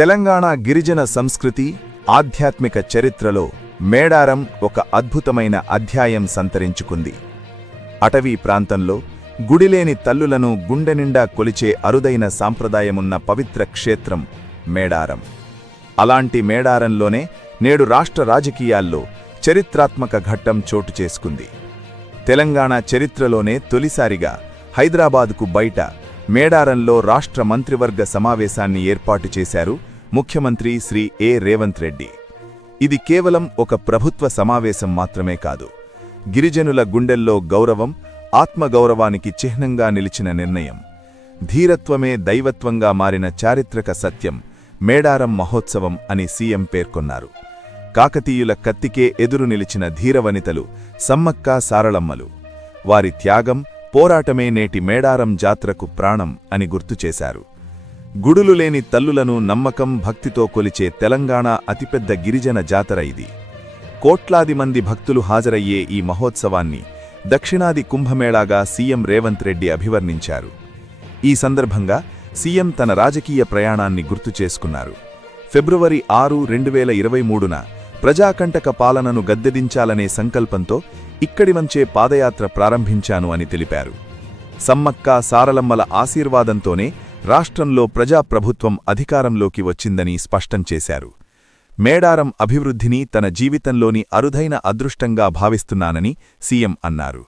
తెలంగాణ గిరిజన సంస్కృతి ఆధ్యాత్మిక చరిత్రలో మేడారం ఒక అద్భుతమైన అధ్యాయం సంతరించుకుంది. అటవీ ప్రాంతంలో గుడిలేని తల్లులను గుండెనిండా కొలిచే అరుదైన సాంప్రదాయమున్న పవిత్ర క్షేత్రం మేడారం. అలాంటి మేడారంలోనే నేడు రాష్ట్ర రాజకీయాల్లో చరిత్రాత్మక ఘట్టం చోటు చేసుకుంది. తెలంగాణ చరిత్రలోనే తొలిసారిగా హైదరాబాదుకు బయట మేడారంలో రాష్ట్ర మంత్రివర్గ సమావేశాన్ని ఏర్పాటు చేశారు ముఖ్యమంత్రి శ్రీ ఏ. రేవంత్ రెడ్డి. ఇది కేవలం ఒక ప్రభుత్వ సమావేశం మాత్రమే కాదు. గిరిజనుల గుండెల్లో గౌరవం ఆత్మగౌరవానికి చిహ్నంగా నిలిచిన నిర్ణయం. ధీరత్వమే దైవత్వంగా మారిన చారిత్రక సత్యం మేడారం మహోత్సవం అని సీఎం పేర్కొన్నారు. కాకతీయుల కత్తికే ఎదురు నిలిచిన ధీరవనితలు సమ్మక్క సారళమ్మలు వారి త్యాగం పోరాటమే నేటి మేడారం జాత్రకు ప్రాణం అని గుర్తుచేశారు గుడులు లేని తల్లులను నమ్మకం భక్తితో కొలిచే తెలంగాణ అతిపెద్ద గిరిజన జాతర ఇది. కోట్లాది మంది భక్తులు హాజరయ్యే ఈ మహోత్సవాన్ని దక్షిణాది కుంభమేళాగా సీఎం రేవంత్ రెడ్డి అభివర్ణించారు. ఈ సందర్భంగా సీఎం తన రాజకీయ ప్రయాణాన్ని గుర్తు చేసుకున్నారు. ఫిబ్రవరి ఆరు రెండు వేల ఇరవై మూడున ప్రజాకంటక పాలనను గద్దెదించాలనే సంకల్పంతో ఇక్కడి వంచే పాదయాత్ర ప్రారంభించాను అని తెలిపారు. సమ్మక్క సారలమ్మల ఆశీర్వాదంతోనే రాష్ట్రంలో ప్రజాప్రభుత్వం అధికారంలోకి వచ్చిందని స్పష్టం చేశారు. మేడారం అభివృద్ధిని తన జీవితంలోని అరుదైన అదృష్టంగా భావిస్తున్నానని సీఎం అన్నారు.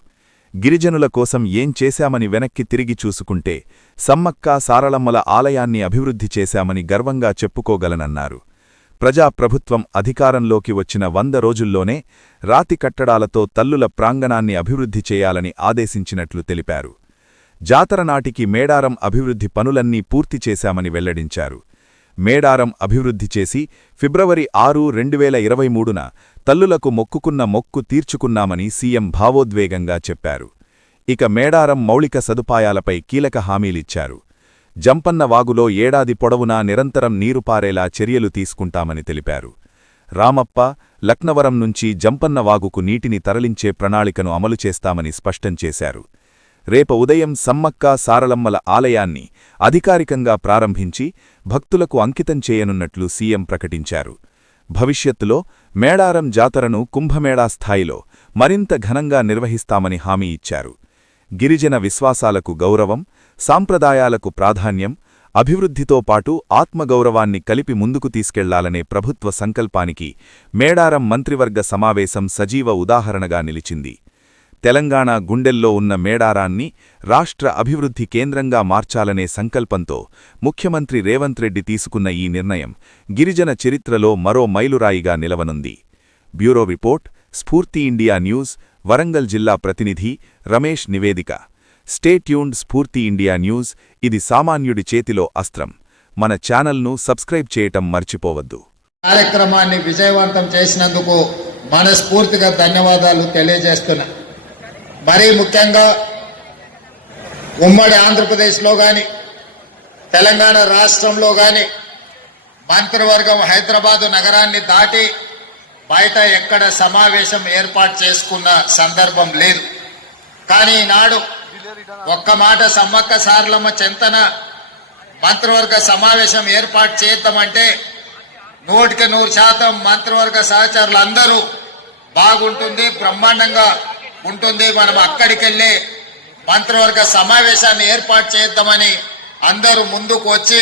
గిరిజనుల కోసం ఏం చేశామని వెనక్కి తిరిగి చూసుకుంటే సమ్మక్క సారళమ్మల ఆలయాన్ని అభివృద్ధి చేశామని గర్వంగా చెప్పుకోగలనన్నారు. ప్రజాప్రభుత్వం అధికారంలోకి వచ్చిన వంద రోజుల్లోనే రాతి కట్టడాలతో తల్లుల ప్రాంగణాన్ని అభివృద్ధి చేయాలని ఆదేశించినట్లు తెలిపారు. జాతర నాటికి మేడారం అభివృద్ధి పనులన్నీ పూర్తి చేశామని వెల్లడించారు. మేడారం అభివృద్ధి చేసి ఫిబ్రవరి ఆరు రెండు వేల ఇరవై మూడున తల్లులకు మొక్కుకున్న మొక్కు తీర్చుకున్నామని సీఎం భావోద్వేగంగా చెప్పారు. ఇక మేడారం మౌలిక సదుపాయాలపై కీలక హామీలిచ్చారు. జంపన్న వాగులో ఏడాది పొడవునా నిరంతరం నీరుపారేలా చర్యలు తీసుకుంటామని తెలిపారు. రామప్ప లక్నవరం నుంచి జంపన్న వాగుకు నీటిని తరలించే ప్రణాళికను అమలు చేస్తామని స్పష్టం చేశారు. రేప ఉదయం సమ్మక్క సారలమ్మల ఆలయాన్ని అధికారికంగా ప్రారంభించి భక్తులకు అంకితం చేయనున్నట్లు సీఎం ప్రకటించారు. భవిష్యత్తులో మేడారం జాతరను కుంభమేళా స్థాయిలో మరింత ఘనంగా నిర్వహిస్తామని హామీ ఇచ్చారు. గిరిజన విశ్వాసాలకు గౌరవం సాంప్రదాయాలకు ప్రాధాన్యం అభివృద్ధితో పాటు ఆత్మగౌరవాన్ని కలిపి ముందుకు తీసుకెళ్ళాలనే ప్రభుత్వ సంకల్పానికి మేడారం మంత్రివర్గ సమావేశం సజీవ ఉదాహరణగా నిలిచింది. తెలంగాణ గుండెల్లో ఉన్న మేడారాన్ని రాష్ట్ర అభివృద్ధి కేంద్రంగా మార్చాలనే సంకల్పంతో ముఖ్యమంత్రి రేవంత్ రెడ్డి తీసుకున్న ఈ నిర్ణయం గిరిజన చరిత్రలో మరో మైలురాయిగా నిలవనుంది. Bureau report Spoorthi India news Warangal జిల్లా ప్రతినిధి రమేష్ నివేదిక. స్టేట్యూన్డ్ స్ఫూర్తి ఇండియా న్యూస్ ఇది సామాన్యుడి చేతిలో అస్త్రం. మన ఛానల్ను సబ్స్క్రైబ్ చేయటం మర్చిపోవద్దు. కార్యక్రమాన్ని విజయవంతం చేసినందుకు మనస్ఫూర్తిగా ధన్యవాదాలు తెలియజేస్తున్నా. మరీ ముఖ్యంగా ఉమ్మడి ఆంధ్రప్రదేశ్లో కానీ తెలంగాణ రాష్ట్రంలో కానీ మంత్రివర్గం హైదరాబాదు నగరాన్ని దాటి బయట ఎక్కడ సమావేశం ఏర్పాటు చేసుకున్న సందర్భం లేదు. కానీ ఈనాడు ఒక్క మాట సమ్మక్క సారలమ్మ చింతన మంత్రివర్గ సమావేశం ఏర్పాటు చేద్దామంటే నూటికి నూరు శాతం మంత్రివర్గ సహచరులు అందరూ బాగుంటుంది బ్రహ్మాండంగా ఉంటుంది. మనం అక్కడికి వెళ్ళి మంత్రివర్గ సమావేశాన్ని ఏర్పాటు చేద్దామని అందరూ ముందుకు వచ్చి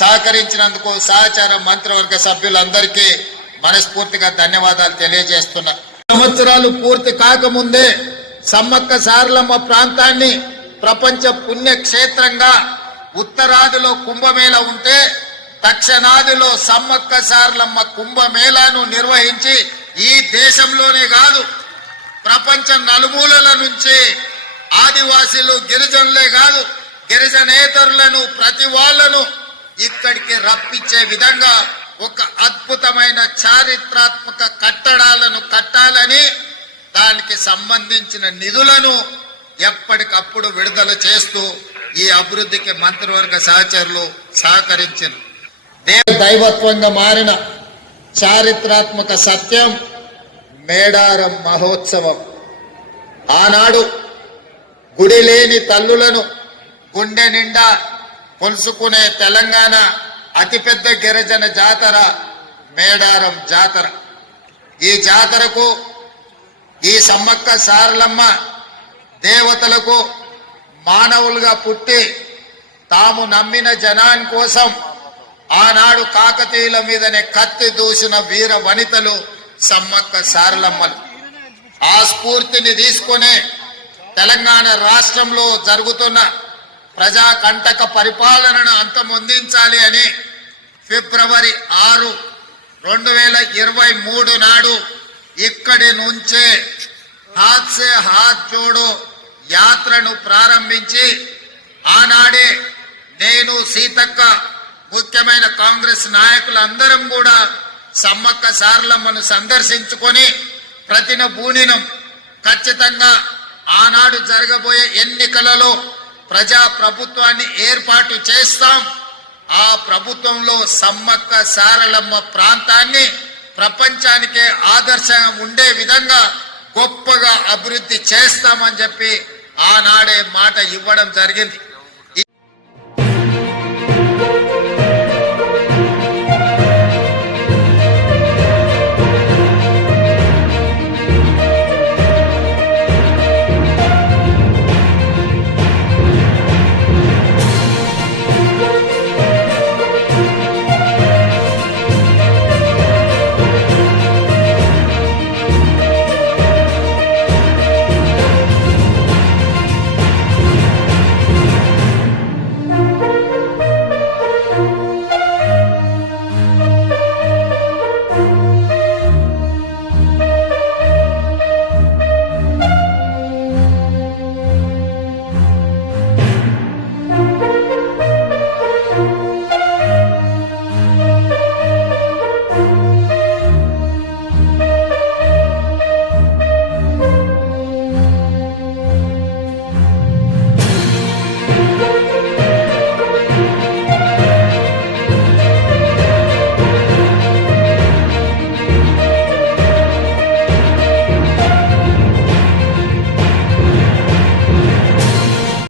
సహకరించినందుకు సహచార మంత్రివర్గ సభ్యులందరికీ మనస్ఫూర్తిగా ధన్యవాదాలు తెలియజేస్తున్నా. సంవత్సరాలు పూర్తి కాకముందే సమ్మక్క సారలమ్మ ప్రాంతాన్ని ప్రపంచ పుణ్యక్షేత్రంగా ఉత్తరాదిలో కుంభమేళ ఉంటే దక్షిణాదిలో సమ్మక్క సారలమ్మ కుంభమేళాను నిర్వహించి ఈ దేశంలోనే కాదు ప్రపంచ నలుమూలల నుంచి ఆదివాసీలు గిరిజనులే కాదు గిరిజనేతరులను ప్రతి వాళ్ళను ఇక్కడికి రప్పించే విధంగా ఒక అద్భుతమైన చారిత్రాత్మక కట్టడాలను కట్టాలని దానికి సంబంధించిన నిధులను ఎప్పటికప్పుడు విడుదల చేస్తూ ఈ అభివృద్ధికి మంత్రివర్గ సహచరులు సహకరించారు. దేవ దైవత్వంగా మారిన చారిత్రాత్మక సత్యం మేడారం మహోత్సవం. ఆనాడు గుడి లేని తల్లులను గుండె నిండా కొలుసుకునే తెలంగాణ అతిపెద్ద గిరిజన జాతర మేడారం జాతర. ఈ జాతరకు ఈ సమ్మక్క సారలమ్మ దేవతలకు మానవులుగా పుట్టి తాము నమ్మిన జనాని కోసం ఆనాడు కాకతీయుల మీదనే కత్తి దూసిన వీర వనితలు సమ్మక్క సారలమ్మలు ఆ స్ఫూర్తిని తీసుకునే తెలంగాణ రాష్ట్రంలో జరుగుతున్న ప్రజా కంటక పరిపాలనను అంతమొందించాలి అని ఫిబ్రవరి ఆరు రెండు వేల ఇరవై మూడు నాడు ఇక్కడి నుంచే హాత్ సే హాత్ జోడో యాత్రను ప్రారంభించి ఆనాడే నేను సీతక్క ముఖ్యమైన కాంగ్రెస్ నాయకులందరం కూడా సమ్మక్క సారలమ్మను సందర్శించుకొని ప్రతిన బూనినం ఖచ్చితంగా ఆనాడు జరగబోయే ఎన్నికలలో ప్రజా ప్రభుత్వాన్ని ఏర్పాటు చేస్తాం. ఆ ప్రభుత్వంలో సమ్మక్క సారలమ్మ ప్రాంతాన్ని ప్రపంచానికే ఆదర్శంగా ఉండే విధంగా గొప్పగా అభివృద్ధి చేస్తామని చెప్పి ఆనాడే మాట ఇవ్వడం జరిగింది.